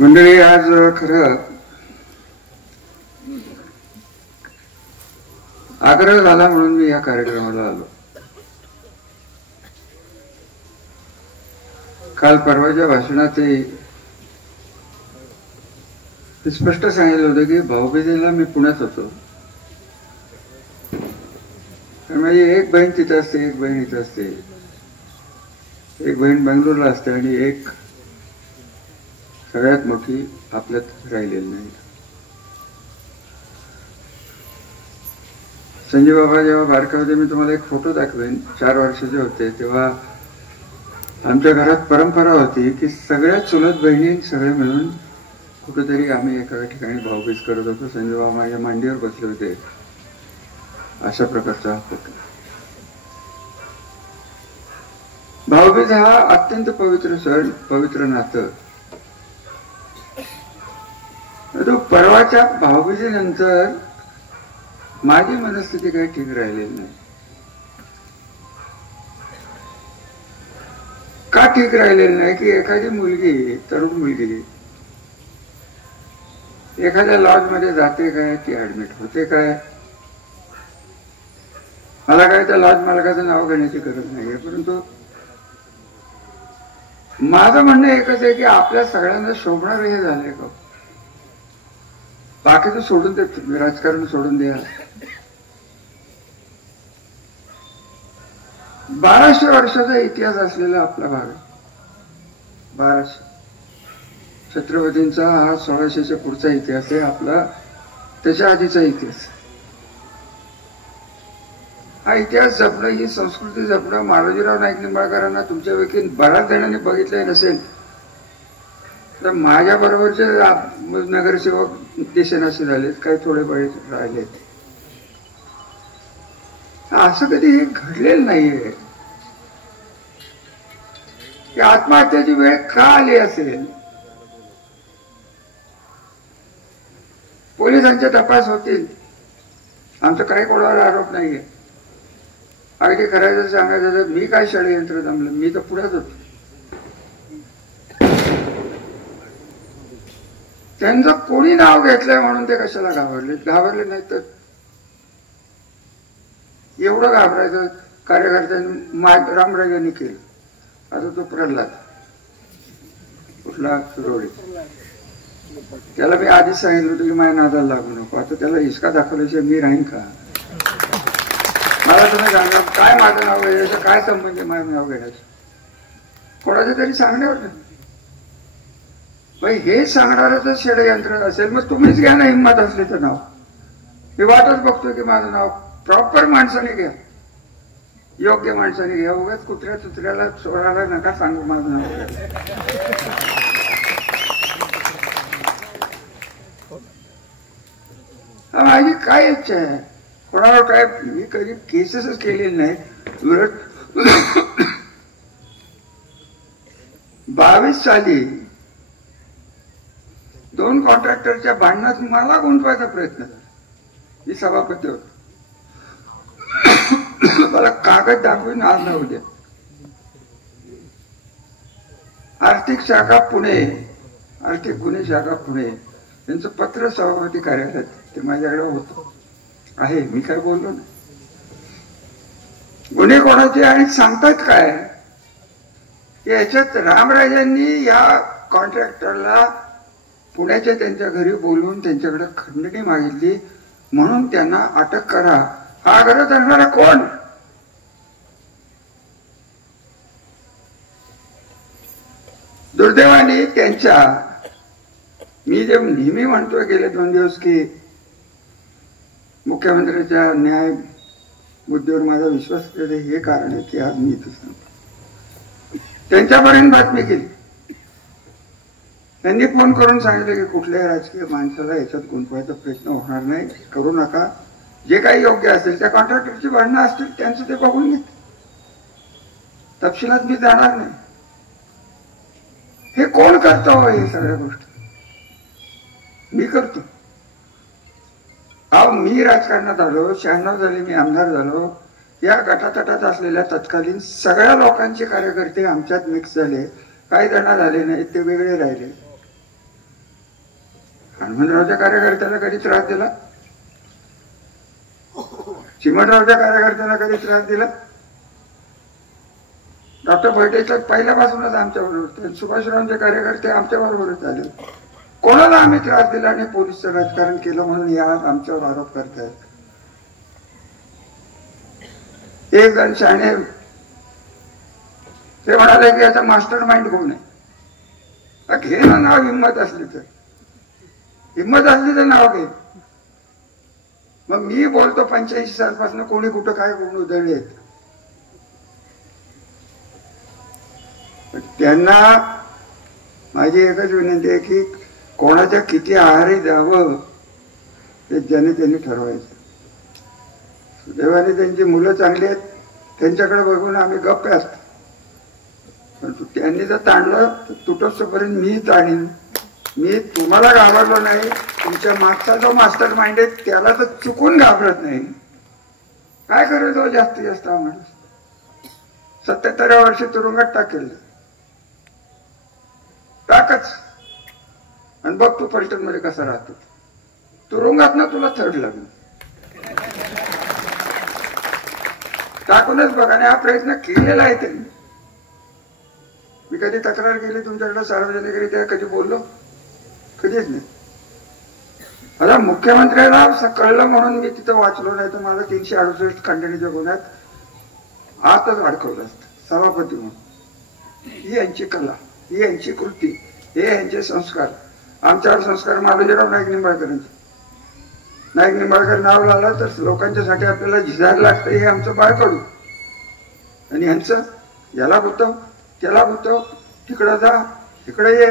मंडळी, आज खरं आग्रह झाला म्हणून मी या कार्यक्रमाला आलो. काल परवाच्या भाषणातही स्पष्ट सांगितलं होतं की भाऊबीजेला मी पुण्यात होतो. माझी एक बहीण तिथं असते, एक बहीण इथं असते, एक बहीण बेंगलोरला असते आणि एक सगळ्यात मोठी आपल्यात राहिलेली नाही. संजय बाबा जेव्हा बारका होते, मी तुम्हाला एक फोटो दाखवेन, 4 वर्षाचे होते तेव्हा आमच्या घरात परंपरा होती की सगळ्या चुलत बहिणी सगळे मिळून कुठेतरी आम्ही एका ठिकाणी भाऊबीज करत होतो. संजय बाबा माझ्या मांडीवर बसले होते. अशा प्रकारचा हा फोटो. भाऊबीज हा अत्यंत पवित्र सण, पवित्र नातं. तो परवाच्या भाऊबीजेनंतर माझी मनस्थिती काही ठीक राहिलेली नाही. का ठीक राहिलेली नाही की एखादी मुलगी, तरुण मुलगी एखाद्या लॉज मध्ये जाते काय, ती ऍडमिट होते काय. मला काय त्या लॉज मालकाचं नाव घेण्याची गरज नाहीये, परंतु माझं म्हणणं एकच आहे की आपल्या सगळ्यांना शोभणार हे झालंय का. बाकीचं सोडून दे, राजकारण सोडून द्या. 1200 वर्षाचा इतिहास असलेला आपला भाग आहे. 1200 छत्रपतींचा हा 1600च्या पुढचा इतिहास आहे आपला. त्याच्या आधीचा इतिहास. हा इतिहास जपणं, ही संस्कृती जपणं. मालोजीराव नाईक निंबाळकरांना तुमच्यापैकी बऱ्याच जणांनी बघितलंय नसेल तर माझ्या बरोबरचे नगरसेवक दिसेनासे झालेत, काही थोडे बळे राहिलेत. असं कधी हे घडलेलं नाहीये की आत्महत्याची वेळ का आली असेल. पोलिसांचे तपास होतील, आमचं काही कोणावर आरोप नाहीये. अगदी करायचं सांगायचं तर मी काय षडयंत्र जमलं, मी तर पुढेच होतो. त्यांचं कोणी नाव घेतलंय म्हणून ते कशाला घाबरले. घाबरले नाही तर एवढं घाबरायचं कार्यकर्त्यांनी रामराजांनी केलं. आता तो प्रल्हाद कुठला सुरवडे, त्याला मी आधीच सांगितलं होतं की माझ्या नादाला लागू नको. आता त्याला हिसका दाखवल्याशिवाय मी राहीन का. मला तुम्ही सांगा काय माझं नाव घ्यायचं, काय संबंध आहे माझं नाव घेण्याचं. कोणाचं तरी सांगण्यावर भाई हे सांगणारच षडयंत्र असेल, मग तुम्हीच घ्या ना हिंमत असली तर नाव. मी वाटच बघतोय की माझं नाव प्रॉपर माणसाने घ्या, योग्य माणसाने घ्या. उगाच कुत्र्या चुत्र्याला चोराला नका सांगू माझं नाव. माझी काय इच्छा आहे, कोणावर काय मी कधी केसेसच केलेली नाही. उलट 22 साली 2 कॉन्ट्रॅक्टरच्या भांडणात मला गुंतवायचा प्रयत्न झाला. मी सभापती होतो. मला कागद दाखवून आज ना उद्या आर्थिक शाखा पुणे, आर्थिक गुन्हे शाखा पुणे यांचं पत्र सभापती कार्यालयात ते माझ्याकडे होतं आहे. मी काय बोललो नाही. गुन्हे कोणाचे आणि सांगतात काय याच्यात रामराजांनी या कॉन्ट्रॅक्टरला पुण्याच्या त्यांच्या घरी बोलवून त्यांच्याकडे खंडणी मागितली म्हणून त्यांना अटक करा. हा आग्रह धरणारा कोण. दुर्दैवाने त्यांच्या, मी जे नेहमी म्हणतोय गेले 2 दिवस की मुख्यमंत्र्यांच्या न्याय मुद्द्यावर माझा विश्वास आहे, हे कारण आहे की आज मी इथं सांगतो. त्यांच्यापर्यंत बातमी केली. त्यांनी फोन करून सांगितलं की कुठल्याही राजकीय माणसाला याच्यात गुंतवायचा प्रयत्न होणार नाही, करू नका. जे काही योग्य असेल, त्या कॉन्ट्रॅक्टरची भांडणं असतील त्यांचं ते बघून घेत, तपशिलात मी जाणार नाही. हे कोण करतो हे सगळ्या गोष्टी. मी करतो. अहो मी राजकारणात आलो, 96 झाले मी आमदार झालो. या गटातटात असलेल्या तत्कालीन सगळ्या लोकांचे कार्यकर्ते आमच्यात मिक्स झाले. काही जण झाले नाही, ते वेगळे राहिले. हनुमंतरावच्या कार्यकर्त्याला कधी त्रास दिला? चिमणरावच्या कार्यकर्त्यांना कधी त्रास दिला? डॉक्टर भटेचा पहिल्यापासूनच आमच्या बरोबर, सुभाषरावांचे कार्यकर्ते आमच्या बरोबरच आले. कोणाला आम्ही त्रास दिला आणि पोलीसचं राजकारण केलं म्हणून या आमच्यावर आरोप करतायत. एक जण शाणे ते म्हणाले की याचा मास्टर माइंड कोण आहे? घे ना नाव, हिंमत असली तर नाव घे. मग मी बोलतो 85 सालपासून कोणी कुठं काय कोण उधळले. त्यांना माझी एकच विनंती आहे की कोणाच्या किती आहारी जावं ते ज्याने त्यांनी ठरवायचं. सुदैवाने त्यांची मुलं चांगली आहेत, त्यांच्याकडे बघून आम्ही गप्प असतो. पण त्यांनी जर ताणलं तर तुटोपर्यंत मी ताणीन. मी तुम्हाला घाबरलो नाही, तुमच्या मागचा जो मास्टर माइंड आहे त्याला तर चुकून घाबरत नाही. काय करेल तो जास्तीत जास्त आम्हाला? 77व्या वर्षी तुरुंगात टाकेल, टाकच. आणि बघ तू पलटण मध्ये कसा राहतो. तुरुंगात ना तुला थर्ड लागेल, टाकूनच बघ. आणि हा प्रयत्न केलेला आहे त्यांनी. मी कधी तक्रार केली तुमच्याकडे सार्वजनिकरित्या? कधी बोललो? कधीच नाही. मला मुख्यमंत्र्यांना कळलं म्हणून मी तिथं वाचलो, नाही तर मला 368 खंडणीच्या गुन्ह्यात आतच अडकवलं असतं सभापती म्हणून. ही यांची कला, ही यांची कृती, हे यांचे संस्कार. आमच्यावर संस्कार मालोजीराव नाईक निंबाळकरांचे. नाईक निंबाळकर नाव लावलं तर लोकांच्यासाठी आपल्याला झिजायला लागतं, हे आमचं बाळकडू. आणि यांचं याला गुतव त्याला गुतव, तिकडं जा इकडे ये,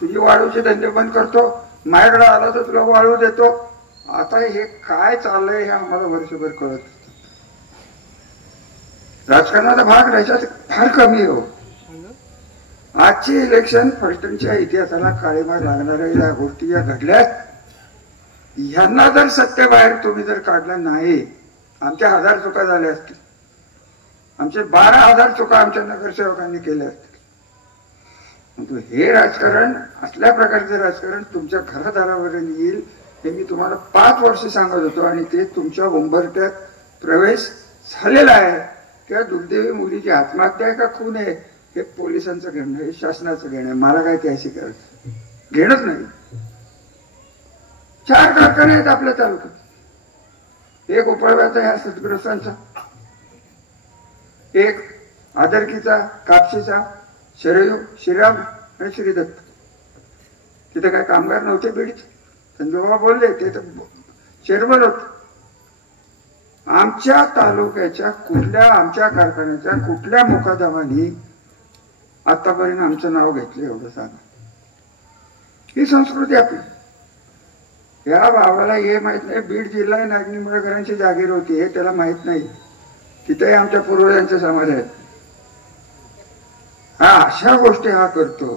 तुझी वाळूचे धंदे बंद करतो, माझ्याकडे आला तर तुला वाळू देतो. आता हे काय चाललंय हे आम्हाला वर्षभर कळत. राजकारणाचा भाग राज्यात फार कमी हो. आजची इलेक्शन फलटणच्या इतिहासाला काळीमार लागणाऱ्या या गोष्टी या घडल्यात. ह्यांना जर सत्तेबाहेर तुम्ही जर काढलं नाही, आमच्या 1000 चुका झाल्या असतील. आमचे 12,000 चुका आमच्या नगरसेवकांनी केल्या असतील. हे राजकारण, असल्या प्रकारचे राजकारण तुमच्या घरादारापर्यंत येईल हे मी तुम्हाला 5 वर्ष सांगत होतो. आणि ते तुमच्या उंबरठ्यात प्रवेश झालेला आहे. त्या दुर्दैवी मुलीची आत्महत्या आहे का खून आहे हे पोलिसांचं घेणं, हे शासनाचं घेणं. मला काय त्याशी करायचं? घेणंच नाही. 4 कारखाने आहेत आपल्या तालुक्यात. एक उपळव्याचा ह्या सद्ग्रस्तांचा, एक आदरकीचा, कापशीचा, शरयू, श्रीराम आणि श्रीदत्त. तिथे काय कामगार नव्हते बीडचे? संजोबा बोलले ते तर चेअरमन होत. आमच्या तालुक्याच्या कुठल्या, आमच्या कारखान्याच्या कुठल्या मुकादमानी आतापर्यंत आमचं नाव घेतलं एवढं सांगा. ही संस्कृती आपली. या भावाला हे माहित नाही बीड जिल्हा नाईक निंबाळकरांची जागीर होती हे त्याला माहित नाही. तिथेही आमच्या पूर्वजांचे समाज आहेत. हा अशा गोष्टी हा करतो,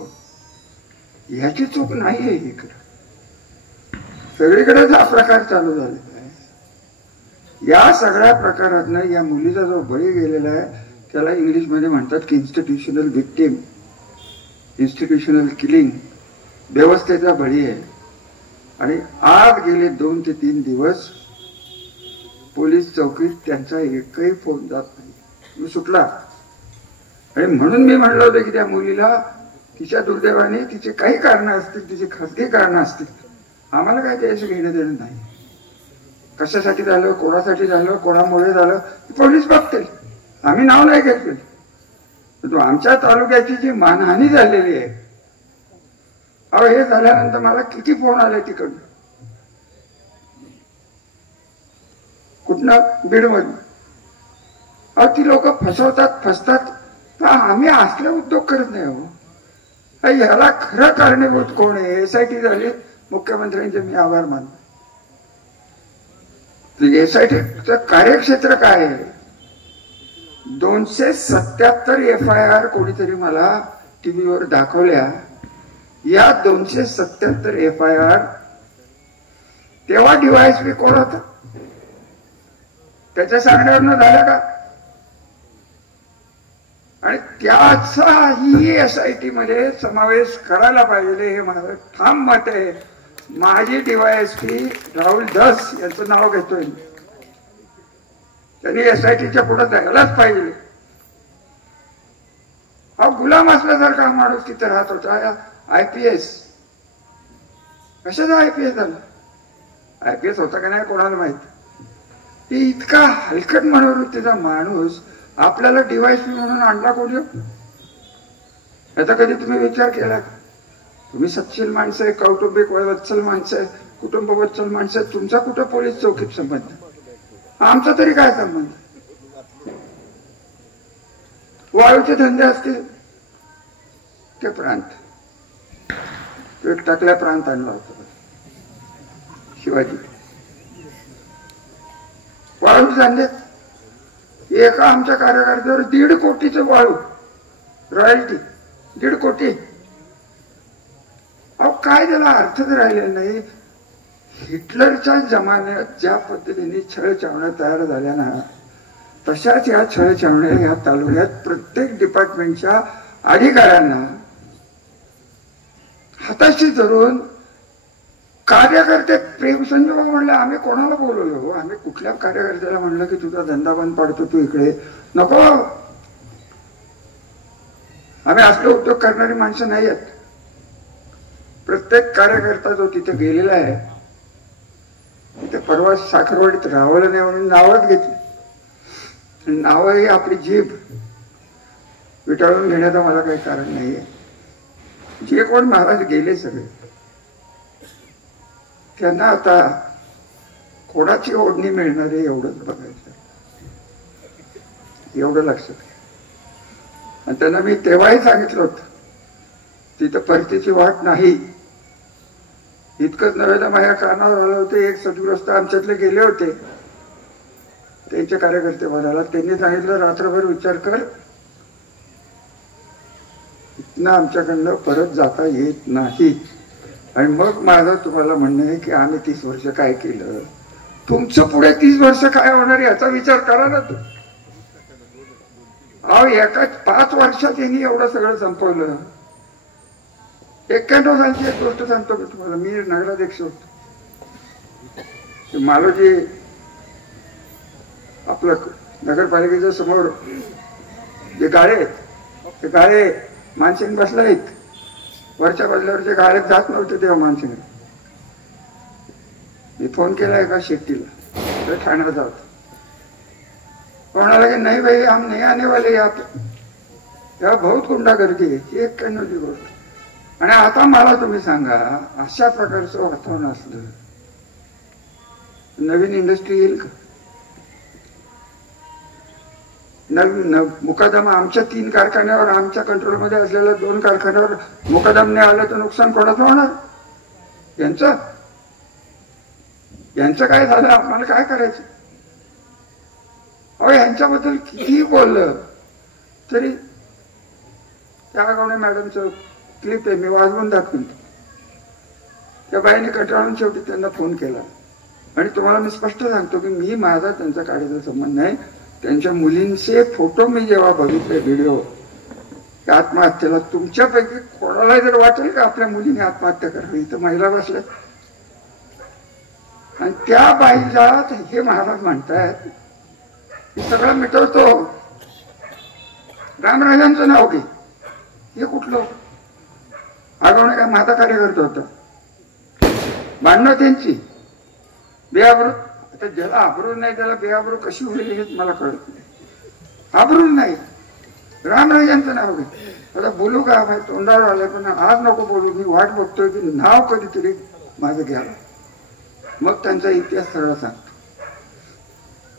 ह्याची चूक नाहीये. इकडे सगळीकडेच हा प्रकार चालू झालेला आहे. या सगळ्या प्रकारातनं या मुलीचा जो बळी गेलेला आहे त्याला इंग्लिशमध्ये म्हणतात की इन्स्टिट्यूशनल विक्टिम, इन्स्टिट्यूशनल किलिंग. व्यवस्थेचा बळी आहे. आणि आज गेले 2 ते 3 दिवस पोलीस चौकीत त्यांचा एकही फोन जात नाही. मी सुटला. आणि म्हणून मी म्हणलं होतं की त्या मुलीला तिच्या दुर्दैवाने तिचे काही कारणं असतील, तिची खासगी कारणं असतील, आम्हाला काय त्याचं घेणं देणं नाही. कशासाठी झालं, कोणासाठी झालं, कोणामुळे झालं पोलीस बघतील. आम्ही नाव नाही घेतलं. तो आमच्या तालुक्याची जी मानहानी झालेली आहे, अहो हे झाल्यानंतर मला किती फोन आले तिकडून, कुठनं, बीडमधून. अहो ती लोक फसतात. तर आम्ही असले उद्योग करत नाही हो. ह्याला खरं कारणीभूत कोण आहे? SIT झाली. मुख्यमंत्र्यांचे मी आभार मानतो. SITचं कार्यक्षेत्र काय आहे? 277 FIR कोणीतरी मला टीव्हीवर दाखवल्या. या 277 FIR तेव्हा DYSP कोण होता? त्याच्या सांगण्यावरनं झालं का? आणि त्याचाही SIT मध्ये समावेश करायला पाहिजे हे माझं ठाम मत आहे. माजी DYSP राहुल धस यांचं नाव घेतोय. त्यांनी SITच्या पुढे जायलाच पाहिजे. हा गुलाम असल्यासारखा माणूस तिथे राहत होता. IPS कशाचा IPS झाला? IPS होता का नाही कोणाला माहित. ती इतका हलकट मनोवृत्तीचा माणूस आपल्याला DYSP म्हणून आणला कोणी? याचा कधी तुम्ही विचार केला? तुम्ही सत्शील माणसं आहे, कौटुंबिक वत्सल माणसं आहे, कुटुंब वत्सल माणसं आहे. तुमचा कुठं पोलीस चौकीत संबंध? आमचा तरी काय संबंध? वाळूचे धंदे असतील ते प्रांत पेट टाकल्या प्रांत आणला होता शिवाजी. वाळूचे धंदे एका आमच्या कार्यकर्त्यावर 1.5 कोटीचं वाळू रॉयल्टी 1.5 कोटी. अहो काय त्याला अर्थच राहिलेला नाही. हिटलरच्या जमान्यात ज्या पद्धतीने छळ छावण्या तयार झाल्या ना, तशाच या छळ छावण्या या तालुक्यात प्रत्येक डिपार्टमेंटच्या अधिकाऱ्यांना हाताशी धरून कार्यकर्ते प्रेम संजोग म्हणलं. आम्ही कोणाला बोलवलो? आम्ही कुठल्या कार्यकर्त्याला म्हणलं की तुझा धंदा बंद पाडतो, तू इकडे नको. आम्ही असले उद्योग करणारी माणसं नाही आहेत. प्रत्येक कार्यकर्ता जो तिथे गेलेला आहे, तिथे परवा साखरवाडीत राहावलं नाही म्हणून नावच घेतली. नावं ही आपली जीभ विटाळून घेण्याचं मला काही कारण नाहीये. जे कोण महाराज गेले सगळे, त्यांना आता कोणाची ओढणी मिळणार आहे एवढंच बघायचं, एवढं लक्षात. आणि त्यांना मी तेव्हाही सांगितलं होतं तिथं परतीची वाट नाही. इतकंच नव्हे तर माझ्या कानावर आलं होतं. एक सदग्रस्त आमच्यातले गेले होते, त्यांचे कार्यकर्ते म्हणाला, त्यांनी सांगितलं रात्रभर विचार कर, इथनं आमच्याकडनं परत जाता येत नाही. आणि मग माझं तुम्हाला म्हणणं आहे की आम्ही 30 वर्ष काय केलं, तुमचं पुढे 30 वर्ष काय होणार याचा विचार करा ना. तू अहो एकाच 5 वर्षात यांनी एवढं सगळं संपवलं. 91 सालची एक गोष्ट सांगतो मी तुम्हाला. मी नगराध्यक्ष होतो. मालोजी आपलं नगरपालिकेच्या समोर जे गाळे आहेत, ते गाळे मानसिंग बसला आहेत. वरच्या बाजल्यावरचे गाळे जात नव्हते तेव्हा मानसिंग. मी फोन केला एका शेट्टीला, तर ठाण्याला जात. कोणाला की नाही भाई हम नहीं आने वाले यहाँ पे, तेव्हा बहुत गुंडागर्दी आहे. 91ची गोष्ट. आणि आता मला तुम्ही सांगा, अशा प्रकारचं वातावरण असलं नवीन इंडस्ट्री येईल का? नवीन मुकादम आमच्या 3 कारखान्यावर, आमच्या कंट्रोलमध्ये असलेल्या 2 कारखान्यावर मुकादम नाही आलं तर नुकसान कोणाचं होणार? यांचं काय झालं? आम्हाला काय करायचं? अहो यांच्याबद्दल कितीही बोललं तरी, त्या आगावणे मॅडमचं क्लिप आहे, मी वाजवून दाखवून. त्या बाईने कंटाळून शेवटी त्यांना फोन केला. आणि तुम्हाला मी स्पष्ट सांगतो की मी माझा त्यांचा काढायचा संबंध नाही. त्यांच्या मुलींचे फोटो मी जेव्हा बघितले, व्हिडिओ, आत्महत्येला, तुमच्यापैकी कोणाला जर वाटेल का आपल्या मुलीने आत्महत्या करावी, तर महिला बसल्या. आणि त्या बाईला हे महाराज म्हणतायत की सगळं मिटवतो, रामराजांचं नाव घे. हे कुठलं? आगावणे काय माझा कार्यकर्ता होता? भांडणं त्यांची बेआबरू. आता ज्याला आबरू नाही त्याला बेआबरू कशी होईल हेच मला कळत नाही. आबरू नाही, रामराजांचं नाव घे. आता बोलू का? तोंडावर आलं पण आज नको बोलू. मी वाट बघतोय की नाव कधीतरी माझं घ्यायला. मग त्यांचा इतिहास सगळा सांगतो.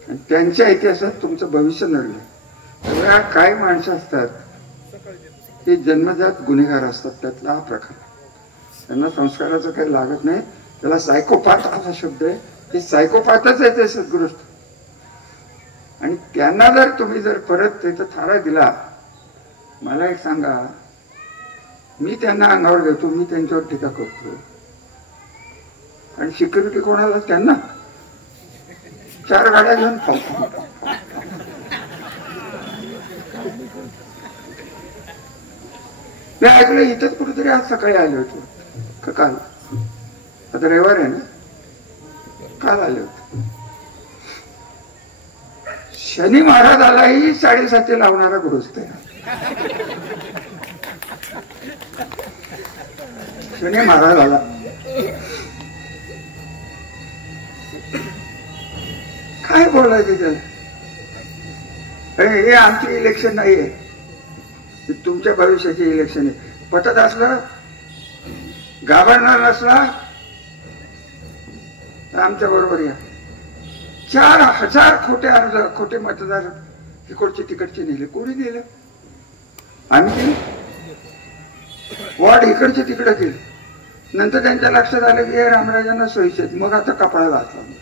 आणि त्यांच्या इतिहासात तुमचं भविष्य नडलं. सगळ्या काही माणसं असतात ते जन्मजात गुन्हेगार असतात. त्यातला हा प्रकार. त्यांना संस्काराचं काही लागत नाही. त्याला सायकोपाथ असा शब्द आहे. ते सायकोपाथच आहे ते सद्गृष्ट. आणि त्यांना जर तुम्ही जर परत त्याचा थारा दिला, मला एक सांगा, मी त्यांना अंगावर घेतो, मी त्यांच्यावर टीका करतो. आणि सिक्युरिटी कोणाला? त्यांना 4 गाड्या घेऊन पाहतो. मी ऐकलं इथंच कुठेतरी आज सकाळी आले होते का काल. आता आता रविवार आहे ना, काल आले होते. शनी महाराजालाही 7:30 लावणारा गृहस्थ आहे. शनी महाराजाला काय बोलायचं त्याला? हे आमची इलेक्शन नाहीये, तुमच्या भविष्याची इलेक्शन आहे. पटत असलं, घाबरणार नसला तर आमच्या बरोबर या. 4,000 खोटे अर्ज, खोटे मतदार इकडचे तिकडचे नेले. कोणी नेलं? आम्ही केलं. वॉर्ड इकडचे तिकडे केले. नंतर त्यांच्या लक्षात आलं की हे रामराजांना सोयीचे, मग आता कपाळाला हात लावला.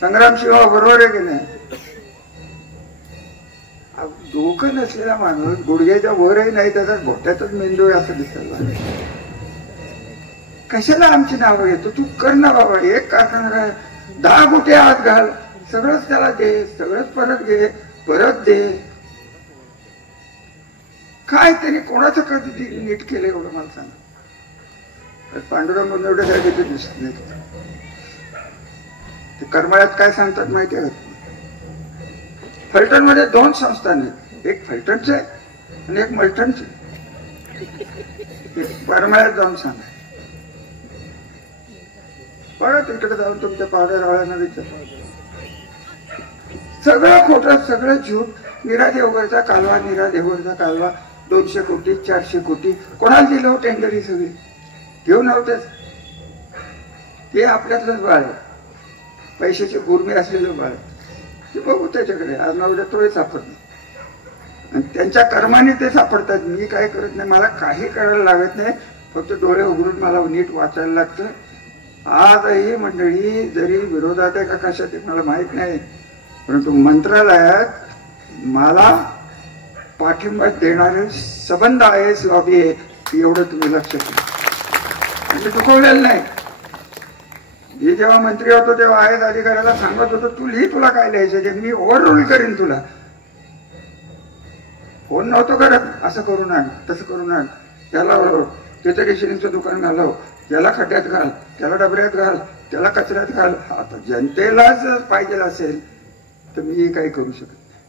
संग्राम शिवा बरोबर आहे की नाही? डोकं नसलेला माणूस गुडघ्याच्या वरही नाही, त्याचा घोट्यातच मेंदू आहे असं दिसायला. कशाला आमची नावं घेतो? तू कर ना बाबा. एक कारखाना 10 गुटे आत घाल, सगळंच त्याला दे, सगळंच परत घे, परत दे. काय त्यांनी कोणाचं कधी नीट केलं एवढं मला सांगा. पांडुरंग एवढं काय तिथे दिसत नाही. ते करमाळ्यात काय सांगतात माहिती आहे? फलटण मध्ये 2 संस्थान आहेत, एक फलटणचे आणि एक मलटणचे. करमाळ्यात जाऊन सांगा. बघा तिकडे जाऊन तुमच्या पावड्यारावळ्यांना विचार. सगळं खोटं, सगळं झूट. नीरा देवगडचा कालवा, नीरा देवगडचा कालवा 200 कोटी 400 कोटी कोणाला दिलं हो टेंडर? ही सगळी घेऊन नव्हतेच. ते आपल्यातलंच बाळ आहे, पैशाची गुरमी असलेलं बाळ. ते बघू त्याच्याकडे. आज ना उद्या तोही सापडत नाही, आणि त्यांच्या कर्माने ते सापडतात. मी काय करत नाही, मला काही करायला लागत नाही. फक्त डोळे उघडून मला नीट वाचायला लागतं. आजही मंडळी जरी विरोधात आहे का कशात मला माहित नाही, परंतु मंत्रालयात मला पाठिंबा देणारे संबंध आहे, लॉबी आहे, एवढं तुम्ही लक्षात घ्या. म्हणजे चुकवलेलं नाही. मी जेव्हा मंत्री होतो तेव्हा आयएस अधिकाऱ्याला सांगत होतो, तू लिही तुला काय लिहायचं ते, मी ओव्हररूल करीन तुला. फोन नव्हतो करत, असं करून आण, तसं करून आण, त्याला त्याचं रेशनिंगचं दुकान घालव, त्याला खड्ड्यात घाल, त्याला डबऱ्यात घाल, त्याला कचऱ्यात घाल. आता जनतेलाच पाहिजे असेल तर मी काही करू शकत नाही.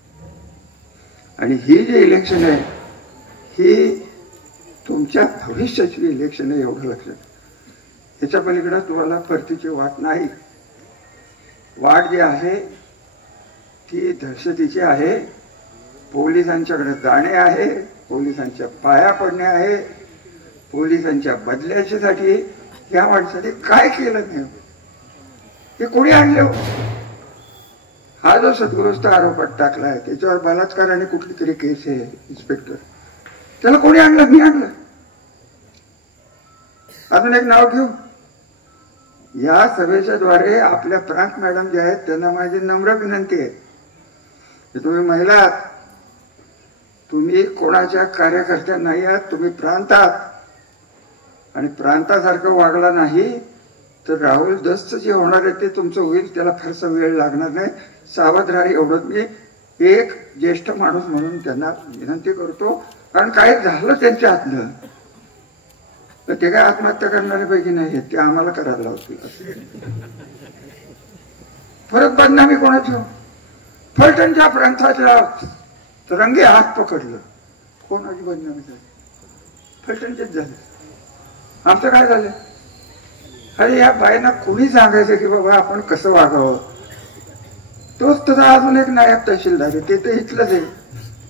आणि ही जी इलेक्शन आहे ही तुमच्या भविष्याची इलेक्शन आहे, एवढं लक्षात. त्याच्या पलीकडे तुम्हाला परतीची वाट नाही. वाट जी आहे ती दहशतीची आहे. पोलिसांच्याकडे जाणे आहे, पोलिसांच्या पाया पडणे आहे, पोलिसांच्या बदल्यासाठी या माणसाने काय केलं नाही हे कोणी आणले हो? हा जो सद्गृहस्थ आरोपात टाकलाय त्याच्यावर बलात्काराने कुठली तरी केस आहे इन्स्पेक्टर, त्याला कोणी आणलं? मी आणलं. अजून एक नाव घेऊ. या सभेच्या द्वारे आपल्या प्रांत मॅडम जे आहेत त्यांना माझी नम्र विनंती आहे की तुम्ही महिला आहात, तुम्ही कोणाच्या कार्यकर्त्या नाही आहात, तुम्ही प्रांत आहात. आणि प्रांतासारखं वागला नाही तर राहुल दस्त जे होणार आहे ते तुमचं होईल, त्याला फारसा वेळ लागणार नाही. सावध राहा, एवढंच मी एक ज्येष्ठ माणूस म्हणून त्यांना विनंती करतो. कारण काय झालं त्यांच्या हातनं तर ते काय आत्महत्या करणाऱ्यापैकी नाही, ते आम्हाला करायला लावतील. परत बदनामी कोणाची हो? फलटणच्या प्रांताच्या रंगे हात पकडलं, कोणाची बदनामी झाली? फलटणचेच झाले. आमचं काय झालं? अरे या बाईंना कोणी सांगायचं की बाबा आपण कसं वागावं? तोच तुझा अजून एक नायब तहसीलदार आहे, ते तर इथलंच आहे.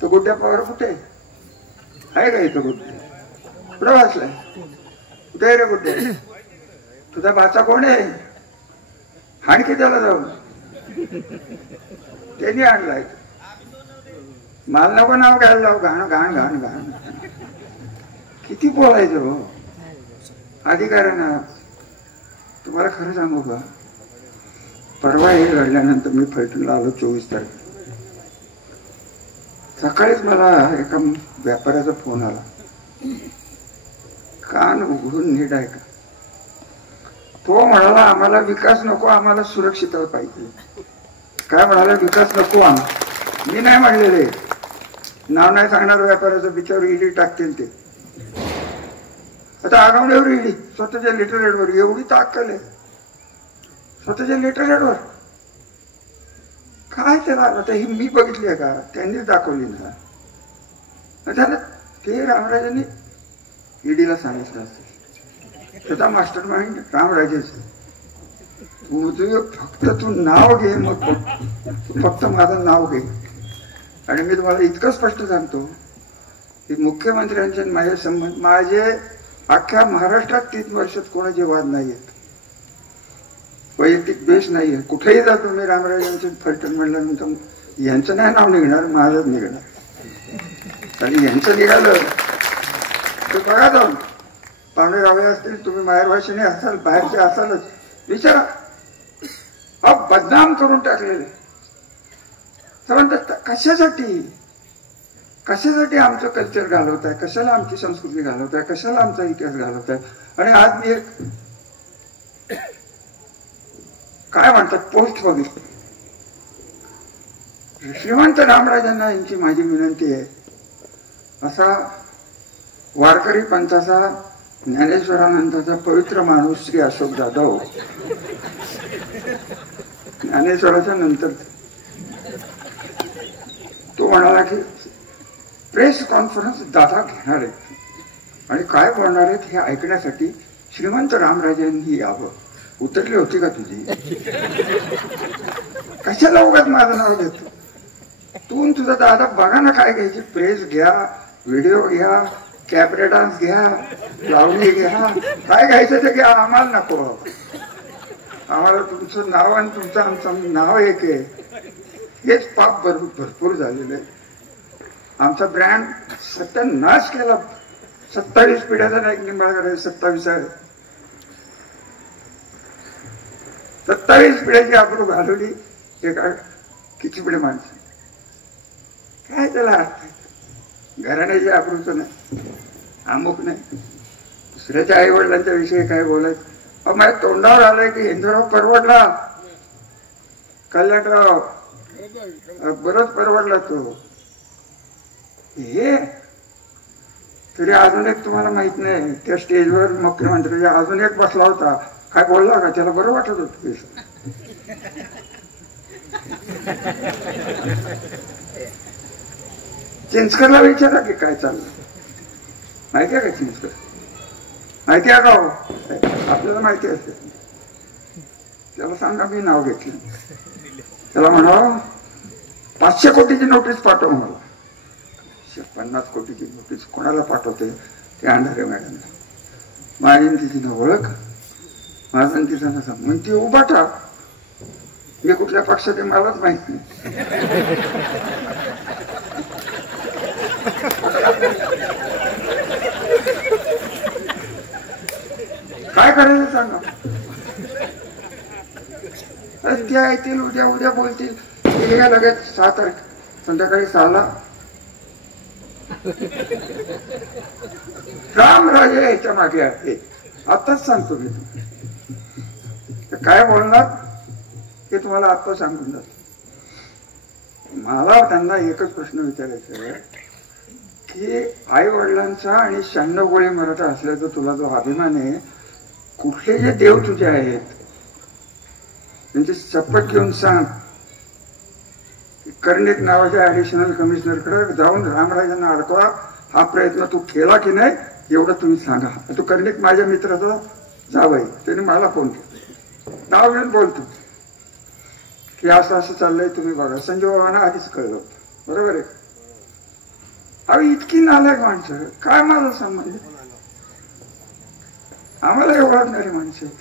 तो गुड्ड्या पवार कुठे आहे का? इथं गुड्डे कुठं वाचलाय? कुठे आहे रे गुड्डे? तुझा भाचा कोण आहे? आणखी त्याला जाऊन त्यांनी आणलाय. मला नको नाव घ्यायला लाव. घाण घाण घाण घाण. किती बोलायचं हो अधिकाऱ्यांना. तुम्हाला खरं सांगू का, परवा हे घडल्यानंतर मी फलटणला आलो 24 तारखेला. सकाळीच मला एका व्यापाऱ्याचा फोन आला. कान उघडून नीट ऐका. तो म्हणाला आम्हाला विकास नको, आम्हाला सुरक्षितता पाहिजे. काय म्हणाला? विकास नको आम्हाला. मी नाही म्हणलेले, नाव नाही सांगणार व्यापाऱ्याचं, बिचार ईडी टाकतील ते. आता आगावण्यावर ईडी, स्वतःच्या लेटर हेडवर एवढी ताकद आहे, स्वतःच्या लेटर हेडवर. काय त्याला आता ही मी बघितली आहे का? त्यांनीच दाखवली ना. झालं ते रामराजांनी ईडीला सांगितलं असेल, स्वतः मास्टर माइंड रामराजेच. फक्त तू नाव घे, मग फक्त माझं नाव घे. आणि मी तुम्हाला इतकं स्पष्ट सांगतो की मुख्यमंत्र्यांचे माझे संबंध, माझे अख्ख्या महाराष्ट्रात 3 वर्षात कोणाचे वाद नाहीयेत, वैयक्तिक द्वेष नाहीये. कुठेही जा तुम्ही रामराजांचे फलटण म्हणल्यानंतर यांचं नाही नाव निघणार, माझंच निघणार. आणि यांचं निघालं ते बघा जाऊन, पाहुणे रावळे असतील, तुम्ही माहेरवाशिनी असाल, बाहेरचे असालच, विचारा. बदनाम करून टाकलेले कशासाठी? कशासाठी आमचं कल्चर घालवताय? कशाला आमची संस्कृती घालवताय? कशाला आमचा इतिहास घालवताय? आणि आज मी एक काय म्हणतात पोस्ट बघितली. श्रीमंत रामराजांना यांची माझी विनंती आहे, असा वारकरी पंथाचा ज्ञानेश्वरानंदाचा पवित्र माणूस श्री अशोक जाधव, ज्ञानेश्वराच्या नंतर तो म्हणाला की प्रेस कॉन्फरन्स दादा घेणार आहेत आणि काय बोलणार आहेत हे ऐकण्यासाठी श्रीमंत रामराजांनी यावं. उतरली होती का तुझी? कशाला उगाच माझं नाव घेतो तू? तुझा दादा बघा ना काय घ्यायची, प्रेस घ्या, व्हिडिओ घ्या, कॅबरे डान्स घ्या, लावणी घ्या, काय घ्यायचं ते घ्या, आम्हाला नको. आम्हाला तुमचं नाव आणि तुमचं आमचं नाव एक आहे, हेच पाप भरपूर झालेलं आहे. आमचा ब्रँड सत्यानाश केला. 27 पिढ्याचा नाही निंबाळकर, 27 आहे. 27 पिढ्याची आबरू घालवली एका किचपिडे माणसं. काय त्याला अर्थ? घराण्याची आबरूचं नाही, अमुक नाही. दुसऱ्याच्या आई वडिलांच्या विषयी काय बोलायचं? माझ्या तोंडावर आलंय की हिंदूराव परवडला, कल्याणराव बरंच परवडला तो. हे तरी अजून एक तुम्हाला माहित नाही, त्या स्टेजवर मुख्यमंत्री अजून एक बसला होता, काय बोलला का? त्याला बरं वाटत होत. चिंचकरला विचारा की काय चाललं, माहिती आहे का? चिंचकर माहिती आहे का? आपल्याला माहिती असते. त्याला सांगा मी नाव घेतलं, त्याला म्हणावं 500 कोटीची नोटीस पाठव मला. 50 कोटीची नोटीस कोणाला पाठवते? ते अंधारे मॅडम. माझी तिची न ओळख, माझा तिचा नसा म्हणून ती उभा टाक. मी कुठल्या पक्षात आहे मलाच माहित नाही. काय करायचं सांगा? त्या येतील, उद्या बोलतील, लगेच 6 तारीख संध्याकाळी 6ला रामराजे याच्या मागे आहे. आताच सांगतो मी. काय बोलणार हे तुम्हाला आता सांगून जातो. मला त्यांना एकच प्रश्न विचारायचा आहे की आई वडिलांचा आणि 96 गोळी मराठा असल्याचा तुला जो अभिमान आहे, कुठले जे देव तुझे आहेत त्यांची शपथ घेऊन सांग. कर्णिक नावाच्या ऍडिशनल कमिशनरकडे जाऊन रामराजांना अडकवा हा प्रयत्न तू केला की नाही एवढं तुम्ही सांगा. तू कर्णिक माझ्या मित्राचा जावई, त्याने मला फोन केला, नाव घेऊन बोलतो की असं असं चाललंय, तुम्ही बघा. संजय बाबांना आधीच कळलं होतं, बरोबर आहे. अरे इतकी नालायक माणसं, काय माझा संबंध? आम्हाला ओळखणारी माणसं आहेत.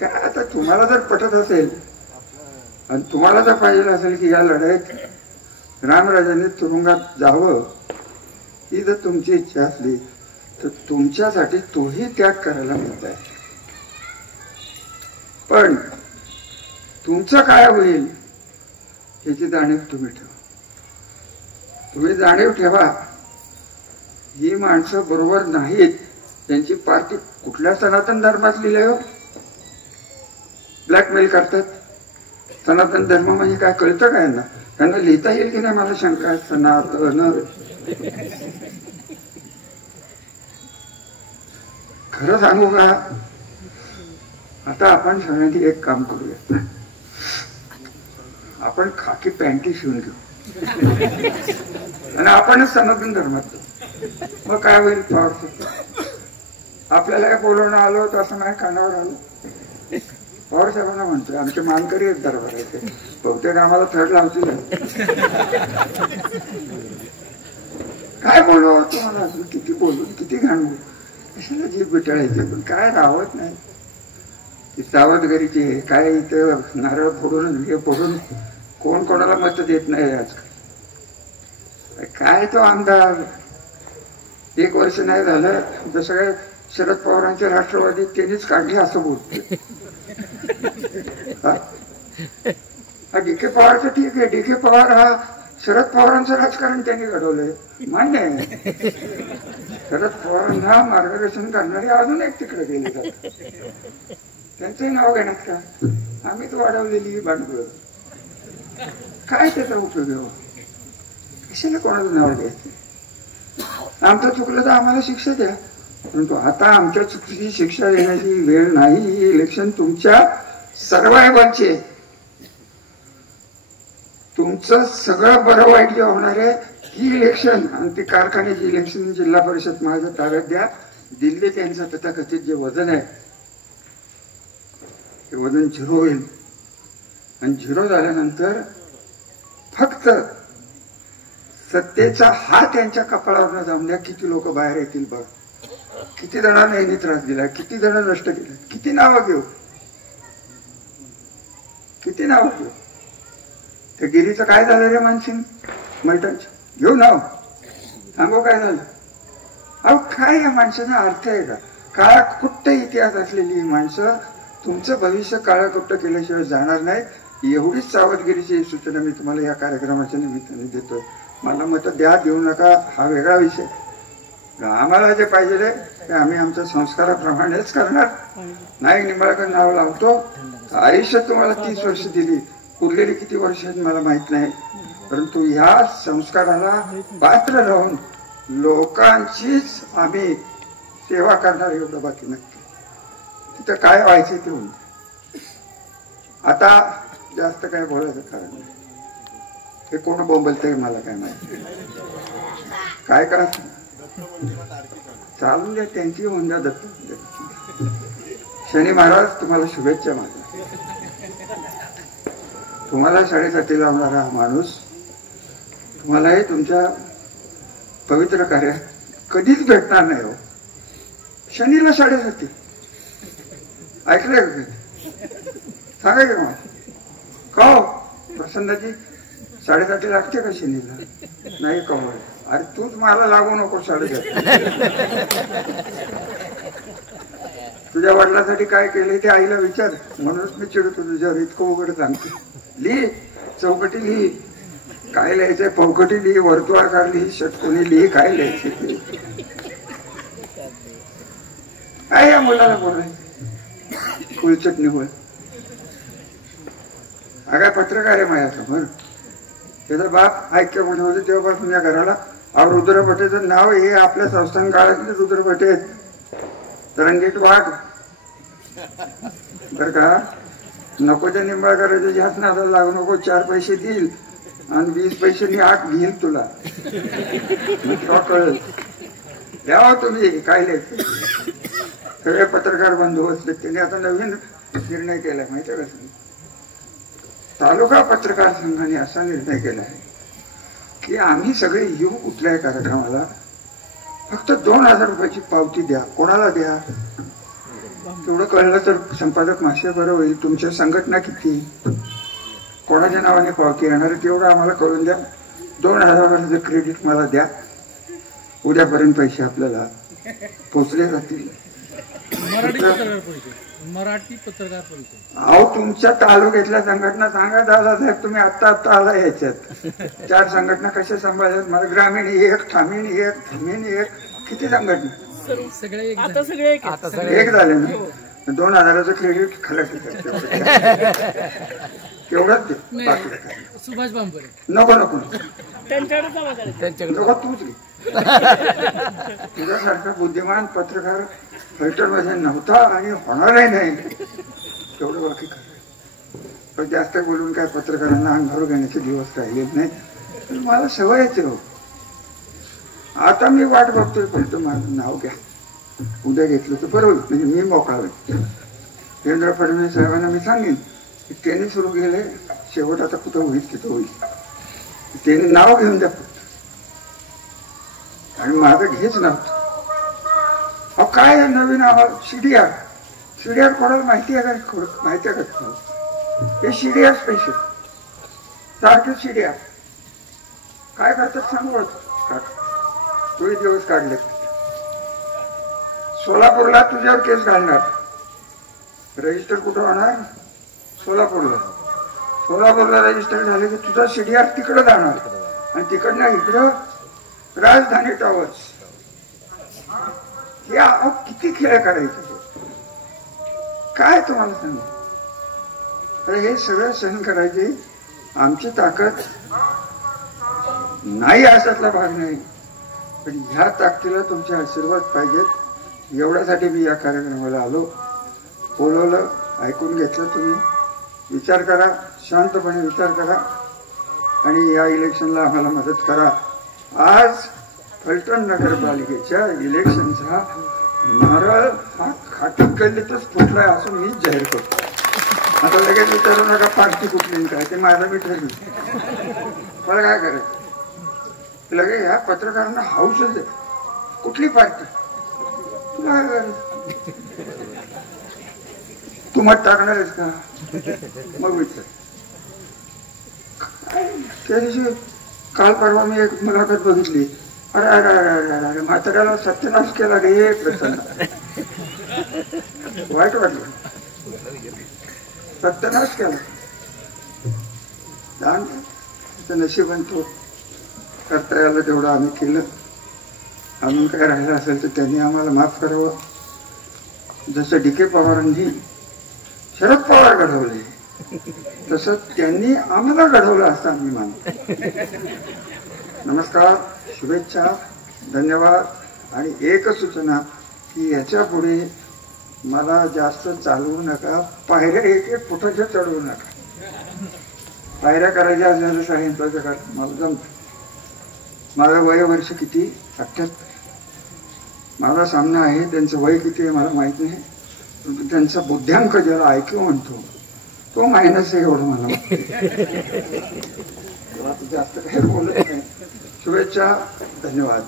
काय आता तुम्हाला जर पटत असेल आणि तुम्हाला जर पाहिजे असेल की या लढाईत रामराजांनी तुरुंगात जावं, ही जर तुमची इच्छा असली तर तुमच्यासाठी तोही त्याग करायला मिळत आहे. पण तुमचं काय होईल याची जाणीव तुम्ही ठेवा. तुम्ही जाणीव ठेवा, ही माणसं बरोबर नाहीत. त्यांची पार्टी कुठल्या सनातन धर्मात लिहिलंय हो? ब्लॅकमेल करतात. सनातन धर्म म्हणजे काय कळतं काय ना? त्यांना लिहिता येईल की नाही मला शंका आहे. सनातन खरं सांगू का, आता आपण सगळ्यांनी एक काम करूया, आपण खाकी पॅन्टी शिवून घेऊ आणि आपणच सनातन धर्मात, मग काय होईल? आपल्याला काय बोलवणं आलो तर असं नाही, कानावर आलो. पवार साहेबांना म्हणतोय, आमचे मानकरी आहेत दरबाराचे, बहुतेक आम्हाला थर्ड लावतील. काय बोलू तुम्हाला, अजून किती बोलून किती घाणवू, कशाला जीभ बिटाळायचे, पण काय राहत नाही. सावधगिरीची काय इथं नारळ फोडून हे फोडून कोण कोणाला मत देत नाही आजकाल. काय तो आमदार 1 वर्ष नाही झालं जसं काय शरद पवारांचे राष्ट्रवादी त्यांनीच काढले असं बोलते. डी.के. पवारचं ठीक आहे, डी.के. पवार हा शरद पवारांचं राजकारण त्यांनी घडवलंय, मान्य आहे. शरद पवारांना मार्गदर्शन करणारे अजून एक तिकडे गेले जातात, त्यांचंही नाव घेण्यात का? आम्हीच वाढवलेली भांडवल, काय त्याचा उपयोग आहे? कशाला कोणाचं नाव घ्यायचं? आमचं चुकलं तर आम्हाला शिक्षा द्या, परंतु आता आमच्या चुकीची शिक्षा देण्याची वेळ नाही. ही इलेक्शन तुमच्या सर्वांचे, तुमचं सगळं बरं वाईट जे होणार आहे ही इलेक्शन, आणि ती कारखान्याची इलेक्शन जिल्हा परिषद माझ्या ताब्यात द्या. दिल्ली त्यांचं तथाकथित जे वजन आहे ते वजन 0 होईल, आणि 0 झाल्यानंतर फक्त सत्तेचा हात त्यांच्या कपाळावर जाऊन द्या. किती लोक बाहेर येतील बघ, किती जणांना यांनी त्रास दिला, किती जण नष्ट केलं, किती नावं घेऊ, किती नावं घेऊ. त्या गिरीचं काय झालं रे मानसिंग मल्टनचं, घेऊ नाव, सांगू काय झालं? अहो काय या माणसाचा अर्थ आहे का? काळा कुट्ट इतिहास असलेली माणसं तुमचं भविष्य काळा कुट्ट केल्याशिवाय जाणार नाही. एवढीच सावधगिरीची सूचना मी तुम्हाला या कार्यक्रमाच्या निमित्ताने देतोय. मला मत द्या देऊ नका हा वेगळा विषय. आम्हाला जे पाहिजे ते आम्ही आमच्या संस्काराप्रमाणेच करणार. नाही निंबाळकर नाव लावतो, आयुष्यात तुम्हाला 30 वर्ष दिली, उरलेली किती वर्ष मला माहित नाही, परंतु या संस्काराला पात्र राहून लोकांचीच आम्ही सेवा करणार एवढं बाकी नक्की. तिथं काय व्हायचं ते होईल. आता जास्त काय बोलायचं कारण नाही. हे कोण बोंबलतंय मला काय माहिती. काय करा चालून द्या, त्यांची होऊन द्या. दत्त शनी महाराज तुम्हाला शुभेच्छा. माझ्या तुम्हाला 7:30 लावणारा हा माणूस तुम्हालाही तुमच्या पवित्र कार्यात कधीच भेटणार नाही. हो शनीला 7:30 ऐकलंय का? सांगा की मला का हो प्रसन्नाजी 7:30 लागते का शनीला? नाही का? अरे तूच मला लागू नको 7:30. तुझ्या वडिलांसाठी काय केलंय ते आईला विचार, म्हणूनच मी चिडतो तुझ्यावर. इतकं उघड सांगतो. लिही चौकटी लिही, काय लिहायचंय पौकटी लिही, वर्तुळाकार लिही, षटकोनी लिही, काय लिहायचे काय या मुलाला बोलाय फुलचटणी होय. हा काय पत्रकार आहे माझ्यासमोर. त्याचा बाप ऐक्य म्हणत होते तेव्हापासून या घराला रुद्र भटेचं नाव हे आपल्या संस्थान काळातले रुद्र भटे तरंगीत वाघ बर का. नको त्या निंबाळकरांच्या जास्त नादाला लागू नको. 4 पैसे देईल आणि 20 पैशांनी 8 घेईल तुला. कळेल द्यावा तुम्ही काय लिहायचं. सगळे पत्रकार बंधू असले त्यांनी आता नवीन निर्णय केलाय माहितीये का? तालुका पत्रकार संघाने असा निर्णय केला आहे की आम्ही सगळे येऊ कुठल्याही कार्यक्रमाला, फक्त 2000 रुपयाची पावती द्या. कोणाला द्या तेवढं कळलं तर संपादक मासे बरं होईल. तुमच्या संघटना किती, कोणाच्या नावाने पावती येणार तेवढं आम्हाला कळून द्या. 2000 क्रेडिट मला द्या. उद्यापर्यंत पैसे आपल्याला पोचले जातील. मराठी पत्रकार परिषद. अहो तुमच्या तालुक्यातल्या संघटना सांगा दादासाहेब. तुम्ही आत्ता आला याच्यात 4 संघटना कशा सांभाळतात मला. ग्रामीण 1, ठामीण 1, थमीण 1, किती संघटना एक झाले ना. 2000 क्रेडिट खरं तेवढंच दे. सुभाष बांबरे नको नको नको तूच तुझ्यासारखा बुद्धिमान पत्रकार फलटणमध्ये नव्हता आणि होणारही नाही, तेवढं बाकी खरं. पण जास्त बोलून काय पत्रकारांना अंगावर घेण्याचे दिवस राहिलेच नाही. मला सवयच हो. आता मी वाट बघतोय, पण माझं नाव घ्या, उद्या घेतलं तर बरोबर, म्हणजे मी मोकळा होईल. देवेंद्र फडणवीस साहेबांना मी सांगेन की त्यांनी सुरू केले, शेवट आता कुठं होईल तिथं होईल, त्यांनी नाव घेऊन द्या फक्त. आणि माझं घेच नव्हतं. अहो काय नवीन सीडीआर, सीडीआर कोणाला माहिती आहे का? माहिती आहे का? हे सीडीआर स्पेशल सारखे सीडीआर काय करतात सांगू का? तोही दिवस काढले. सोलापूरला तुझ्यावर केस घालणार, रजिस्टर कुठं होणार? सोलापूरला. सोलापूरला रजिस्टर झाले की तुझा सीडीआर तिकडे जाणार आणि तिकडनं इकडं राजधानी टॉवर्स. हे किती खेळ करायचे काय तुम्हाला सांगू. तर हे सगळं सहन करायची आमची ताकद नाही, अशातला भाग नाही. पण ह्या ताकदीला तुमचे आशीर्वाद पाहिजेत. एवढ्यासाठी मी या कार्यक्रमाला आलो, बोलवलं, ऐकून घेतलं. तुम्ही विचार करा, शांतपणे विचार करा आणि या इलेक्शनला आम्हाला मदत करा. आज फलटण नगरपालिकेच्या इलेक्शनचा नारळ हा खाटी गल्लीतच फुटलाय असं मी जाहीर करतो. आता लगेच विचारू नका पार्टी कुठली काय, ते माझा मी ठरली. मला काय करायचं? लगे ह्या पत्रकारांना हाऊसच आहे, कुठली पार्टी तुला काय करायचं? तू मत टाकणार आहेस का? मग विचार. त्या दिवशी काल परवा मी एक मुलाखत बघितली. अरे अरे अरे अरे अरे म्हाताऱ्याला सत्यनाश केला रे प्रसन्न. वाईट वाटलं, सत्यनाश केला. नशिबान तो करता यायला तेवढं आम्ही केलं. अजून काय राहिलं असेल तर त्यांनी आम्हाला माफ करावं. जसं डी.के. पवारांनी शरद पवार घडवले तसं त्यांनी आम्हाला घडवलं असं आम्ही मानतो. नमस्कार, शुभेच्छा, धन्यवाद. आणि एक सूचना की याच्या पुढे मला जास्त चालवू नका, पायऱ्या एक एक फुटाच्या चढवू नका. पायऱ्या करायच्या असल्या सांगितलं का मला जमत. माझं वय वर्ष किती? 78. माझा सामना आहे, त्यांचं वय किती आहे मला माहित नाही, परंतु त्यांचा बुद्ध्यांक ज्याला IQ म्हणतो तो मायनस आहे एवढं मला. जास्त काही बोलत नाही. शुभेच्छा, धन्यवाद.